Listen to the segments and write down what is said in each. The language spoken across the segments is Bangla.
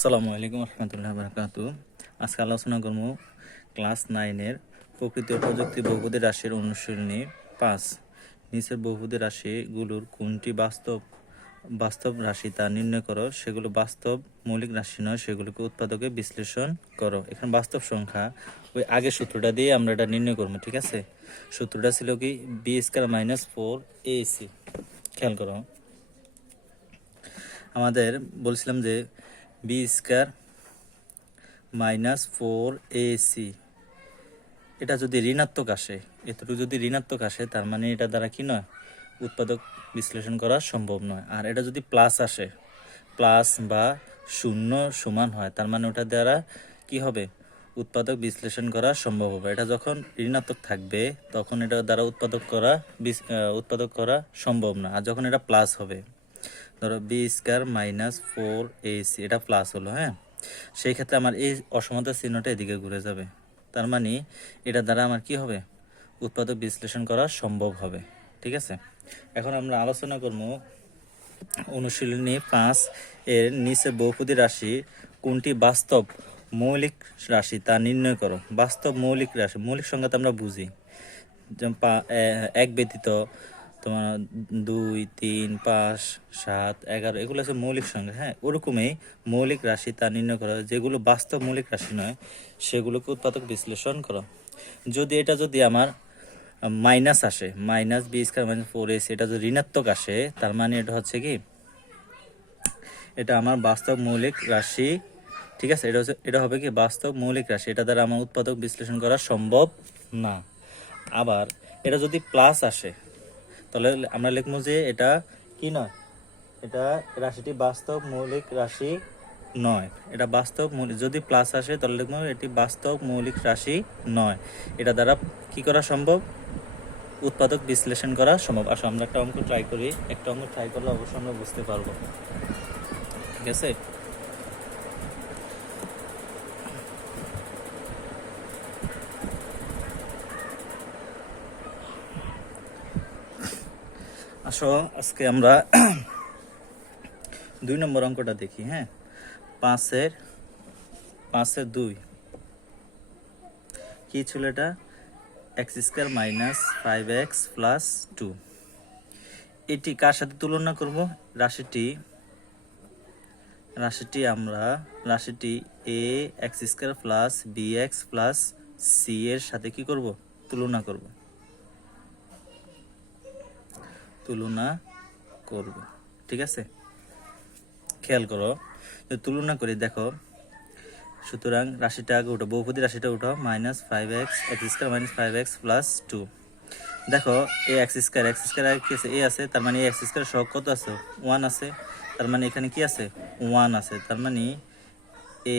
আসসালামু আলাইকুম রহমতুল্লাহ বারাকাতু। আজকে আলোচনা করব ক্লাস 9-এর প্রকৃতি ও প্রযুক্তি বহুপদী রাশির অনুশীলনী 5। নিচের বহুপদী রাশিগুলোর কোনটি বাস্তব রাশি তা নির্ণয় করো। সেগুলো বাস্তব মৌলিক রাশি নয়, সেগুলোকে উৎপাদকে বিশ্লেষণ করো। এখানে বাস্তব সংখ্যা ওই আগের সূত্রটা দিয়ে আমরা এটা নির্ণয় করবো, ঠিক আছে। সূত্রটা ছিল কি বি স্কয়ার মাইনাস 4ac। খেয়াল করো, আমাদের বলছিলাম যে বি স্কয়ার -4ac এটা যদি ঋণাত্মক আসে, এতটুকু যদি ঋণাত্মক আসে তার মানে এটা দ্বারা কি নয়, উৎপাদক বিশ্লেষণ করা সম্ভব নয়। আর এটা যদি প্লাস আসে, প্লাস বা শূন্য সমান হয়, তার মানে ওটা দ্বারা কি হবে, উৎপাদক বিশ্লেষণ করা সম্ভব হবে। এটা যখন ঋণাত্মক থাকবে তখন এটা দ্বারা উৎপাদক করা সম্ভব না। আর যখন এটা প্লাস হবে, ধরো বি স্কয়ার -4ac এটা প্লাস হলো, হ্যাঁ, সেই ক্ষেত্রে আমার এই অসমতার চিহ্নটা এদিকে ঘুরে যাবে। তার মানে এটা দ্বারা আমার কি হবে, উৎপাদক বিশ্লেষণ করা সম্ভব হবে, ঠিক আছে। এখন আমরা আলোচনা করব অনুশীলনী 5 এর নিচে বহুপদী রাশি কোনটি বাস্তব মৌলিক রাশি তা নির্ণয় করো। বাস্তব মৌলিক রাশি, মৌলিক সংখ্যা তো আমরা বুঝি, যেমন এক ব্যতীত তোমার 2, 3, 5, 7, 11 এগুলো হচ্ছে মৌলিক সংখ্যা, হ্যাঁ। ওরকমই মৌলিক রাশি তা নির্ণয় করা, যেগুলো বাস্তব মৌলিক রাশি নয় সেগুলোকে উৎপাদক বিশ্লেষণ করো। যদি আমার মাইনাস আসে, মাইনাস বি স্কয়ার -4ac, এটা যদি ঋণাত্মক আসে তার মানে এটা হচ্ছে কি, এটা আমার বাস্তব মৌলিক রাশি, ঠিক আছে। এটা হবে কি বাস্তব মৌলিক রাশি, এটা দ্বারা আমার উৎপাদক বিশ্লেষণ করা সম্ভব না। আবার এটা যদি প্লাস আসে তাহলে আমরা লিখবো যে এটা কি নয়, এটা রাশিটি বাস্তব মৌলিক রাশি নয়। এটা বাস্তব যদি প্লাস আসে তাহলে লিখবো এটি বাস্তব মৌলিক রাশি নয়। এটা দ্বারা কি করা সম্ভব, উৎপাদক বিশ্লেষণ করা সম্ভব। আসলে আমরা একটা অঙ্ক ট্রাই করি, একটা অঙ্ক ট্রাই করলে অবশ্যই আমরা বুঝতে পারবো, ঠিক আছে। আসো আজকে আমরা 2 নম্বর অঙ্কটা দেখি, হ্যাঁ। 5-এর 2 কি ছিল, এটা x² -5x + 2। এটি কার সাথে তুলনা করব, রাশিটি আমরা রাশিটি a x² + bx + c এর সাথে কি করব, তুলনা করব, ঠিক আছে। খেয়াল করো, তুলনা করি, দেখো। সুতরাং রাশিটা আগে উঠো, বহুপদী রাশিটা উঠো, -5x x² -5x + 2। দেখো এ x² আগে কি আছে, এ আছে, তার মানে x² সহগ কত আছে, 1 আছে। তার মানে এখানে কি আছে, 1 আছে। তার মানে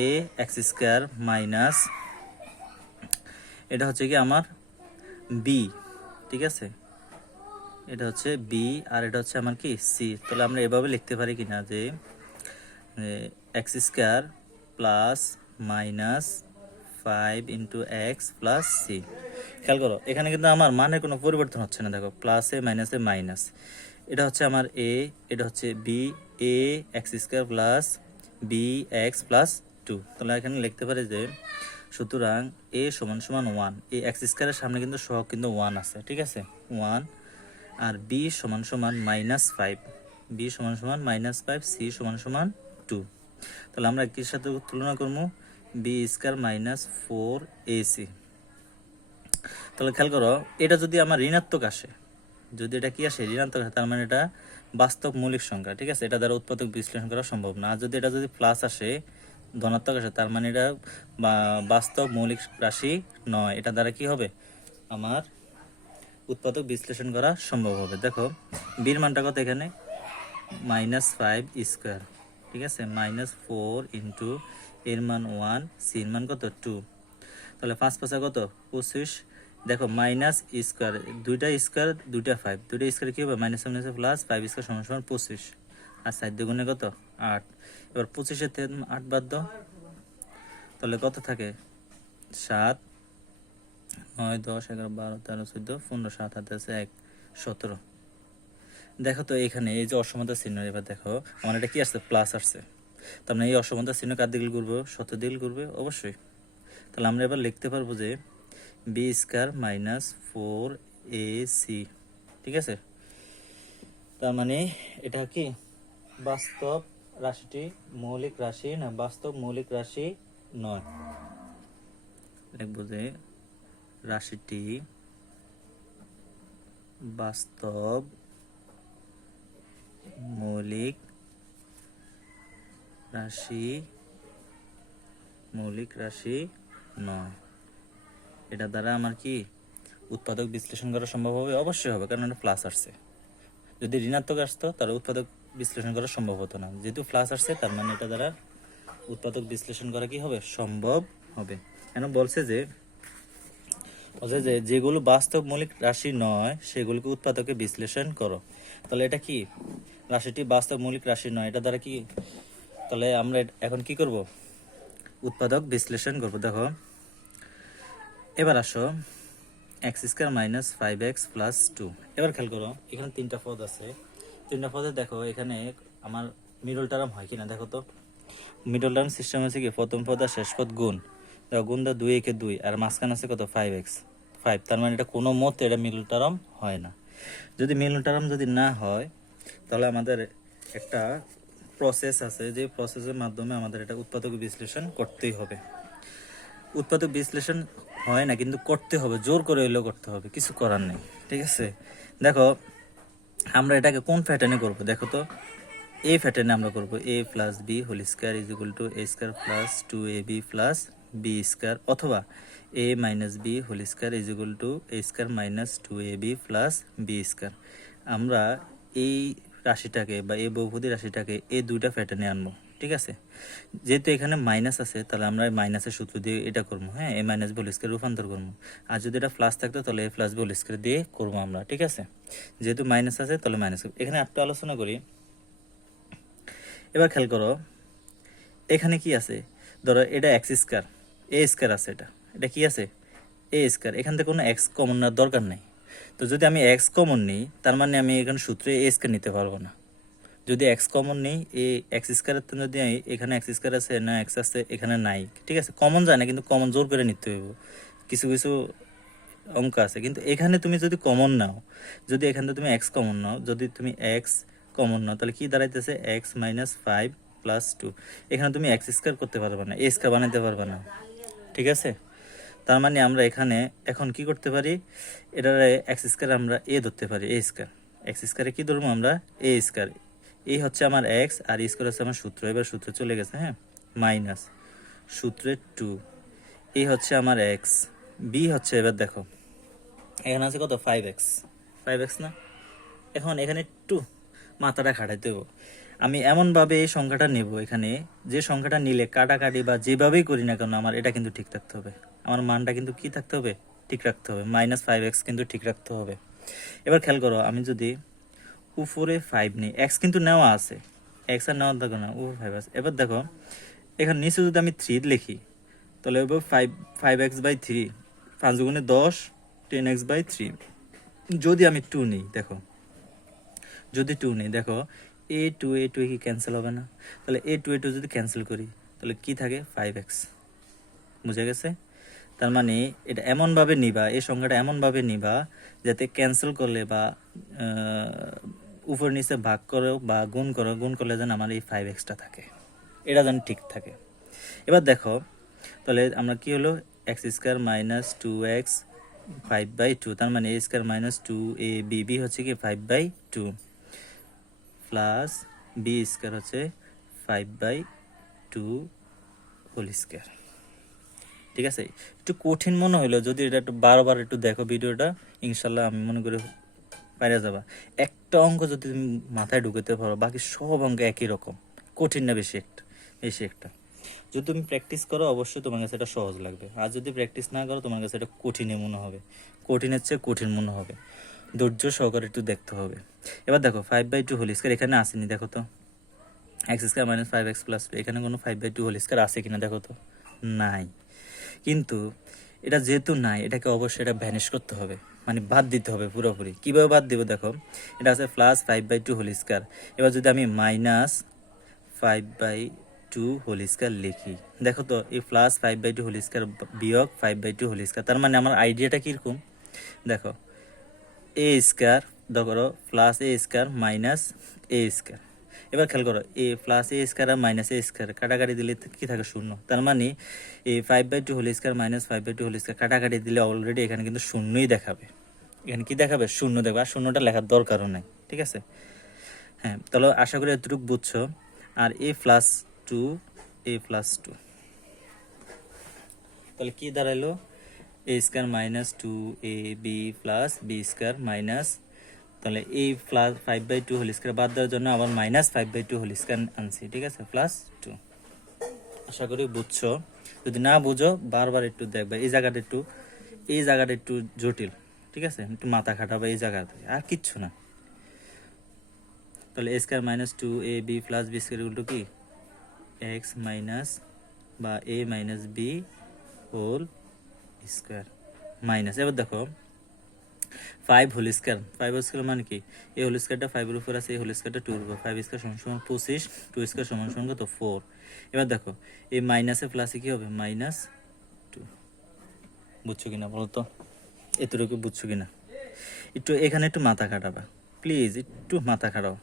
a x² মাইনাস, এটা হচ্ছে কি আমার b, ঠিক আছে। এটা হচ্ছে b আর এটা হচ্ছে আমার কি c। তাহলে আমরা এভাবে লিখতে পারি কিনা যে x² +-5 × x + c। খেয়াল করো, এখানে কিন্তু আমার মানের কোনো পরিবর্তন হচ্ছে না। দেখো প্লাসে মাইনাসে মাইনাস, এটা হচ্ছে আমার a, এটা হচ্ছে b, a x² +bx + 2। তাহলে এখানে লিখতে পারি যে সুতরাং a = 1, এই x² এর সামনে কিন্তু সহগ কিন্তু 1 আছে, ঠিক আছে, 1। আর b = -5, b = -5, c = 2। তাহলে আমরা কির সাথে তুলনা করবো, b² -4ac। তাহলে খেয়াল করো, এটা যদি আমার ঋণাত্মক আসে, যদি এটা কি আসে, ঋণাত্মক আসে, তার মানে এটা বাস্তব মৌলিক সংখ্যা, ঠিক আছে। এটা দ্বারা উৎপাদক বিশ্লেষণ করা সম্ভব না। আর এটা যদি প্লাস আসে, ধনাত্মক আসে, তার মানে এটা বাস্তব মৌলিক রাশি নয়। এটা দ্বারা কি হবে, আমার উৎপাদক বিশ্লেষণ করা সম্ভব হবে। দেখো বির মানটা কত, এখানে -5², ঠিক আছে, -4 × এর মান 1, সির মান কত 2। তাহলে 5 5 কত 25। দেখো -² দুইটা স্কয়ার দুইটা 5, দুইটা স্কয়ার কি হবে, -5² = 25। আর 4 দুগুণে কত 8। এবার 25 থেকে 8 বাদ দাও, তাহলে কত থাকে 7, 9, 10, 11, 12, 13, 14, 15, 7 হাতে আছে 1, 17। দেখো তো এখানে এই যে অসমতার চিহ্ন, এবার দেখো আমার এটা কি আসছে, প্লাস আসছে। তার মানে এই অসমতার চিহ্ন কার দিকে ঘুরবে, সত্যের দিকে ঘুরবে অবশ্যই। তাহলে আমরা এবার লিখতে পারবো যে বি স্কয়ার মাইনাস 4ac, ঠিক আছে। তার মানে এটা কি বাস্তব রাশিটি মৌলিক রাশি না বাস্তব মৌলিক রাশি নয়। লিখবো যে রাশিটি বাস্তব মৌলিক রাশি নয়। এটা দ্বারা আমার কি উৎপাদক বিশ্লেষণ করা সম্ভব হবে, অবশ্যই হবে, কারণ এটা প্লাস আসছে। যদি ঋণাত্মক আসতো তাহলে উৎপাদক বিশ্লেষণ করা সম্ভব হতো না। যেহেতু প্লাস আসছে তার মানে এটা দ্বারা উৎপাদক বিশ্লেষণ করা কি হবে, সম্ভব হবে। কেন বলছে যে যেগুলো বাস্তব মৌলিক রাশি নয় সেগুলোকে উৎপাদকে বিশ্লেষণ করো। তাহলে এটা কি রাশিটি বাস্তব মৌলিক রাশি নয়, এটা দ্বারা কি, তাহলে আমরা এখন কি করব, উৎপাদক বিশ্লেষণ করব। দেখো এবার আসো x square minus 5x plus 2। এবার খেয়াল করো এখানে তিনটা পদ আছে, তিনটা পদে দেখো এখানে আমার মিডল টার্ম হয় কিনা দেখো তো। মিডল টার্ম সিস্টেম হচ্ছে কি প্রথম পদ আর শেষ পদ গুণ, দেখো গুণ দা 2 একে 2 আর মাঝখানে আছে কত 5x 5, তার মানে এটা কোনো মতে এটা মিডল টার্ম হয় না। যদি মিডল টার্ম যদি না হয় তাহলে আমাদের একটা প্রসেস আছে, যে প্রসেসের মাধ্যমে আমাদের এটা উৎপাদক বিশ্লেষণ করতেই হবে। উৎপাদক বিশ্লেষণ হয় না কিন্তু করতে হবে, জোর করে হইলেও করতে হবে, কিছু করার নেই, ঠিক আছে। দেখো আমরা এটাকে কোন প্যাটার্নে করব, দেখো তো এই প্যাটার্নে আমরা করব a plus B whole square is equal to a square plus 2ab plus B square, অথবা a minus B whole square is equal to a square minus 2ab plus B square. আমরা এই রাশিটাকে বা এই বহুপদী রাশিটাকে এই দুইটা প্যাটার্নে আনবো, ঠিক আছে। যেহেতু এখানে মাইনাস আছে তাহলে আমরা মাইনাসের সূত্র দিয়ে এটা করবো, হ্যাঁ, এ মাইনাস বি হোল স্কয়ার রূপান্তর করবো। আর যদি এটা প্লাস থাকতো তাহলে এ প্লাস বি হোল স্কয়ার দিয়ে করবো আমরা, ঠিক আছে। যেহেতু মাইনাস আছে তাহলে মাইনাস। এখানে একটু আলোচনা করি। এবার খেয়াল করো এখানে কি আছে, ধরো এটা এক্স স্কয়ার, এ স্কয়ার আছে, এটা কি আছে এ স্কয়ার, এখান থেকে কোনো এক্স কমন নেওয়ার দরকার নেই। তো যদি আমি এক্স কমন নিই তার মানে আমি এখানে সূত্রে এ স্কয়ার নিতে পারবো না। যদি এক্স কমন নেই এ এক্স স্কয়ারের তো যদি এখানে এক্স স্কয়ার আছে না এক্স আছে এখানে নাই, ঠিক আছে, কমন যায় না কিন্তু কমন জোর করে নিতে হইব, কিছু কিছু অঙ্ক আছে। কিন্তু এখানে তুমি যদি কমন নাও, যদি এখান থেকে তুমি এক্স কমন নাও, যদি তুমি এক্স কমন নাও তাহলে কি দাঁড়াইতেছে এক্স মাইনাস 5 প্লাস 2। এখানে তুমি এক্স স্কয়ার করতে পারবে না, এ স্কয়ার বানাইতে পারবে না, ঠিক আছে। তার মানে আমরা এখানে এখন কি করতে পারি, এটার এক্স স্কয়ার আমরা এ ধরতে পারি, এ স্কয়ার, এক্স স্কয়ারে কি ধরবো আমরা এ স্কয়ার, এই হচ্ছে আমার এক্স আর স্কয়ার হচ্ছে আমার সূত্র, এবার সূত্র চলে গেছে, হ্যাঁ, মাইনাস সূত্রের 2, এই হচ্ছে আমার এক্স, বি হচ্ছে, এবার দেখো এখানে আছে কত 5x না। এখন এখানে একটু মাথাটা খাটাইতে হবে, আমি এমনভাবে এই সংখ্যাটা নেব, এখানে যে সংখ্যাটা নিলে কাটাকাটি বা যেভাবেই করি না কেন আমার এটা কিন্তু ঠিক থাকতে হবে, আমার মানটা কিন্তু কি থাকতে হবে, ঠিক রাখতে হবে, -5x কিন্তু ঠিক রাখতে হবে। এবার খেয়াল করো আমি যদি উপরে 5 নিই, এক্স কিন্তু নেওয়া আছে, এক্স আর নেওয়ার দরকার না, উপরে 5 আছে। এবার দেখো এখানে নিচে যদি আমি 3 লিখি তাহলে হবে 5x বাই 3, 5 গুণে 10, 10x বাই 3। যদি আমি 2 নিই, দেখো যদি 2 নিই, দেখো a2 কি ক্যান্সেল হবে না, তাহলে a2 যদি ক্যান্সেল করি তাহলে কি থাকে 5x, বুঝে গেছে। তার মানে এটা এমনভাবে নিবা, এই সংখ্যাটা এমনভাবে নিবা যাতে ক্যান্সেল করলে বা উপর নিচে ভাগ করো বা গুণ করলে যেন আমার এই 5xটা থাকে, এটা যেন ঠিক থাকে। এবার দেখো তাহলে আমরা কি হলো এক্স স্কয়ার মাইনাস 2x 5/2, তার মানে a স্কয়ার মাইনাস 2ab হচ্ছে কি 5/2 প্লাস বি স্কয়ার হচ্ছে 5/2 হোল স্কয়ার, ঠিক আছে। একটু কঠিন মনে হইলো, যদি এটা একটু বারবার একটু দেখো ভিডিওটা, ইনশাল্লাহ আমি মনে করি পাইরা যাবা। একটা অঙ্ক যদি তুমি মাথায় ঢুকাতে পারো বাকি সব অঙ্ক একই রকম, কঠিন না বেশি একটা। যদি তুমি প্র্যাকটিস করো অবশ্যই তোমার কাছে এটা সহজ লাগবে, আর যদি প্র্যাকটিস না করো তোমার কাছে এটা কঠিনই মনে হবে, কঠিনের চেয়ে কঠিন মনে হবে, ধৈর্য সহকারে একটু দেখতে হবে। এবার দেখো 5/2 হোল স্কয়ার এখানে আসেনি, দেখো তো x square minus 5x plus 2, এখানে কোনো 5/2 হোল স্কয়ার আছে কিনা দেখো তো, নাই। কিন্তু এটা যেহেতু নাই এটাকে অবশ্যই এটা ভ্যানিশ করতে হবে, মানে বাদ দিতে হবে পুরোপুরি। কীভাবে বাদ দিব, দেখো এটা আছে প্লাস 5/2 হোল স্কয়ার, এবার যদি আমি মাইনাস 5/2 টু হোল স্কয়ার লিখি। দেখো তো এই প্লাস 5/2 হোল স্কয়ার বিয়োগ 5/2 হোল স্কয়ার, তার মানে আমার আইডিয়াটা কীরকম দেখো, এ স্কয়ার ধরো plus A square minus A square. এবার খেয়াল করো, এ প্লাস এ স্কয়ার আর মাইনাস এ স্কয়ার কাটাকাটি দিলে কি থাকে শূন্য, তার মানে এই 5/2 whole square minus 5/2 whole square কাটাকাটি দিলে অলরেডি এখানে কিন্তু শূন্যই দেখাবে, এখানে কি দেখাবে শূন্য দেখবে, আর শূন্যটা লেখার দরকারও নাই, ঠিক আছে। হ্যাঁ, তাহলে আশা করি এতটুকু বুঝছো। আর এ প্লাস টু তাহলে কি দাঁড়াইলো, A square minus two A B plus B square minus, তাহলে এই প্লাস 5/2 হোল স্কয়ার বাদ দেওয়ার জন্য আবার মাইনাস 5/2 হোল স্কয়ার আনছি, ঠিক আছে, প্লাস টু। আশা করি বুঝছো। যদি না বুঝো বারবার একটু দেখবে, এই জায়গাটা একটু জটিল, ঠিক আছে, একটু মাথা খাটাবে এই জায়গাতে, আর কিচ্ছু না। তাহলে A square minus two A B plus B square equal to কি, এক্স মাইনাস বা A minus B whole square minus, এবার দেখো 5 হোল স্কয়ার মানে কি, এ হোল স্কয়ারটা 5 এর উপর আছে, এ হোল স্কয়ারটা 2 এর উপর, 5 স্কয়ার সমান সমান 25, 2 স্কয়ার সমান সমান কত 4। এবার দেখো এই মাইনাসে প্লাসে কি হবে, মাইনাস 2। বুঝছো কিনা বলো তো, এতটুকু বুঝছো কিনা, একটু এখানে একটু মাথা খাটাবা প্লিজ, একটু মাথা খাটাও।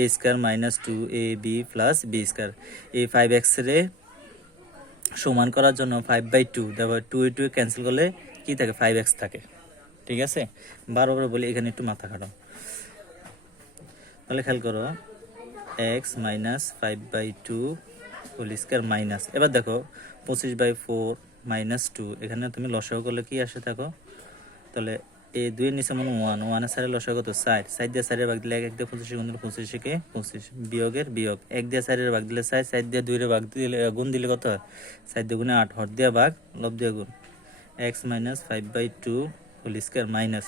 এ square minus two A B plus B square, এই 5x রে সমান করার জন্য 5/2 তারপর 2 ক্যান্সেল করলে কি থাকে, 5x থাকে, ঠিক আছে। বারবার বলি এখানে একটু মাথা খাটাও। তাহলে খেয়াল করো X minus 5/2 whole square minus, এবার দেখো 25/4 মাইনাস 2, এখানে তুমি লসাগু করলে কি আসে থাকো, তাহলে এই 2 এর নিচে মনে 1 এর সাইডে লসাগু কত 4, 4 দিয়ে 4 এর ভাগ দিলে 1 দিয়ে 25 গুণ দিলে 25 কে 25 বিয়োগের বিয়োগ, 1 দিয়ে 4 এর ভাগ দিলে 4, 4 দিয়ে 2 এর ভাগ দিলে গুণ দিলে কত হয়, 4 দিয়ে গুণে 8, হর দিয়ে ভাগ লব দিয়ে গুণ, x minus 5/2 whole square minus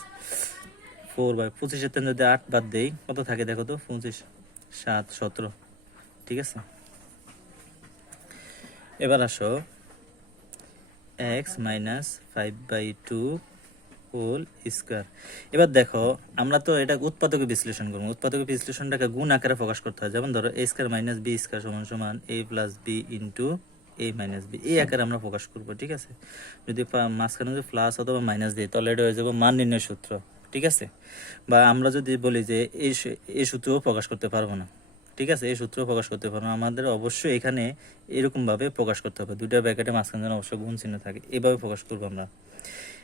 4/25 এর যদি 8 বাদ দেই কত থাকে দেখো তো, 25 7 17, ঠিক আছে। এবার আসো x মাইনাস 5/2 হোল স্কয়ার। এবার দেখো আমরা তো এটা উৎপাদকে বিশ্লেষণ করবো, উৎপাদকে বিশ্লেষণটাকে গুণ আকারে প্রকাশ করতে হয়, যেমন ধরো এ স্কয়ার মাইনাস বি স্কয়ার সমান সমান এ plus B into A minus B, এই আকারে আমরা প্রকাশ করবো, ঠিক আছে। যদি মাঝখানে যদি প্লাস অথবা মাইনাস দিই তাহলে এটা হয়ে যাবে মান নির্ণয় সূত্র, ঠিক আছে। বা আমরা যদি বলি যে এই সূত্রও প্রকাশ করতে পারবো না, ঠিক আছে, এই সূত্র প্রকাশ করতে পারবো না, আমাদের অবশ্যই এখানে এরকমভাবে প্রকাশ করতে হবে, দুইটা ব্র্যাকেটে মাঝখানে যেন অবশ্যই গুণ চিহ্ন থাকে, এইভাবে প্রকাশ করবো আমরা।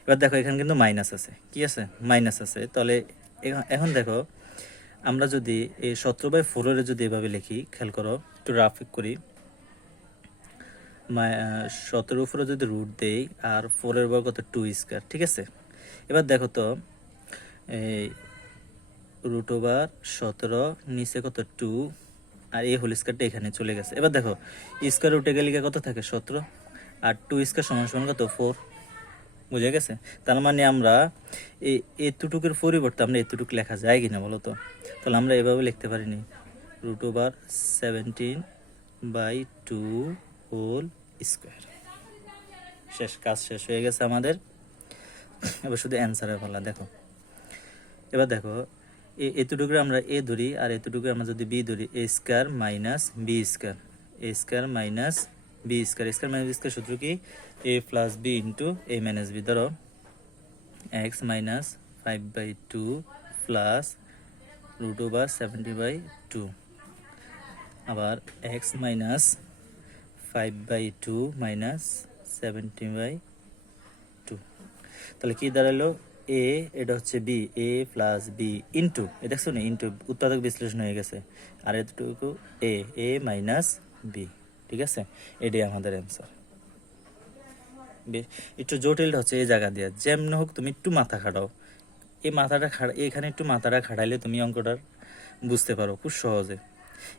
এবার দেখো এখানে কিন্তু মাইনাস আছে, কি আছে, মাইনাস আছে, তাহলে এখন দেখো আমরা যদি এই 17/4 যদি এভাবে লিখি, খেয়াল করো একটু রাফ করি, 17 উপরে যদি রুট দেই আর 4 এর বর্গ কত 2 স্কয়ার, ঠিক আছে। এবার দেখো তো এই রুট ওভার 17 নিচে কত 2 আর এই হোল স্কয়ারটা এখানে চলে গেছে। এবার দেখো স্কয়ার রুটে গেলে কত থাকে 17 আর 2 স্কয়ার সমান সমান কত 4, বুঝে গেছে। তার মানে আমরা এই এতটুকুর পরিবর্তে আমরা এতটুকু লেখা যায় কিনা বলো তো, তাহলে আমরা এভাবে লিখতে পারিনি, রুট ওভার 17/2 হোল স্কয়ার, কাজ শেষ হয়ে গেছে আমাদের। এবার শুধু অ্যান্সারের পালা দেখো। এবার দেখো এতটুকু আমরা এ ধরি আর এতটুকু আমরা যদি বি ধরি, A square minus B square, A square minus B square, square minus B square সূত্র কি, A plus B into A minus B. ধরো X minus 5/2 plus root over 70/2, আবার এক্স মাইনাস 5/2 মাইনাস 70/2, তাহলে কি দাঁড়ালো, এ এটা হচ্ছে বি, এ প্লাস বি ইন্টু, এ দেখছো না ইন্টু উৎপাদক বিশ্লেষণ হয়ে গেছে, আর এতটুকু এ মাইনাস বি, ঠিক আছে। এটাই আমাদের অ্যান্সার। একটু জটিলটা হচ্ছে এই জায়গা দিয়ে, যেমন হোক তুমি একটু মাথা খাটাও, এখানে একটু মাথাটা খাটাইলে তুমি অঙ্কটার বুঝতে পারো খুব সহজে।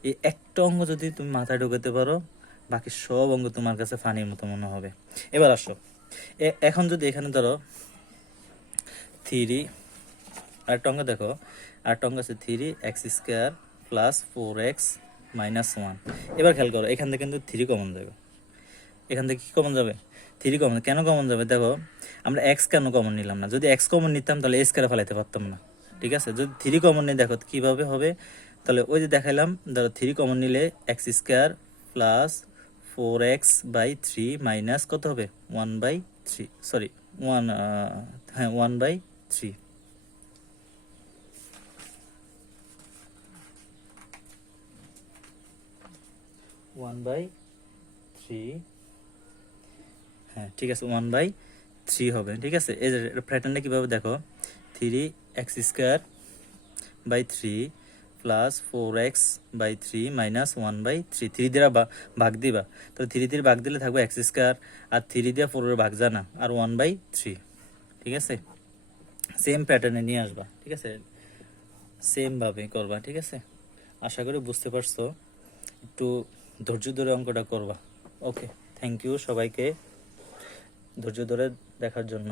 এই একটা অঙ্ক যদি তুমি মাথায় ঢোকাতে পারো বাকি সব অঙ্ক তোমার কাছে ফানির মতো মনে হবে। এবার আসো এখন যদি এখানে ধরো 3 আরেকটা অঙ্ক দেখো, আরেকটা অঙ্ক আছে 3x square plus 4x minus 1। এবার খেয়াল করো এখান থেকে কিন্তু 3 কমন যাবে, এখান থেকে কি কমন যাবে, 3 কমন। কেন কমন যাবে দেখো, আমরা x কেন কমন নিলাম না, যদি x কমন নিতাম তাহলে a স্কয়ার ফেলাইতে পারতাম না, ঠিক আছে। যদি 3 কমন নিই দেখো কিভাবে হবে, তাহলে ওই যে দেখাইলাম, ধরো 3 কমন নিলে x square plus 4x/3 minus কত হবে 1/3, সরি 1, হ্যাঁ 1/3, 1/3, হ্যাঁ ঠিক আছে 1/3 হবে। ঠিক আছে, এই যে প্যাটার্নটা কীভাবে দেখো, 3x²/3 প্লাস 4x/3 মাইনাস 1/3, 3 দ্বারা ভাগ দিবা, তো 3 দিয়ে ভাগ দিলে থাকবে x², আর 3 দিয়ে 4 ভাগ জানা, আর 1/3। ঠিক আছে, সেম প্যাটার্নে নিয়ে আসবা। ঠিক আছে, সেমভাবে করবা। ঠিক আছে, আশা করি বুঝতে পারছো, একটু ধৈর্য ধরে অঙ্কটা করবা। ওকে, থ্যাংক ইউ সবাইকে ধৈর্য ধরে দেখার জন্য।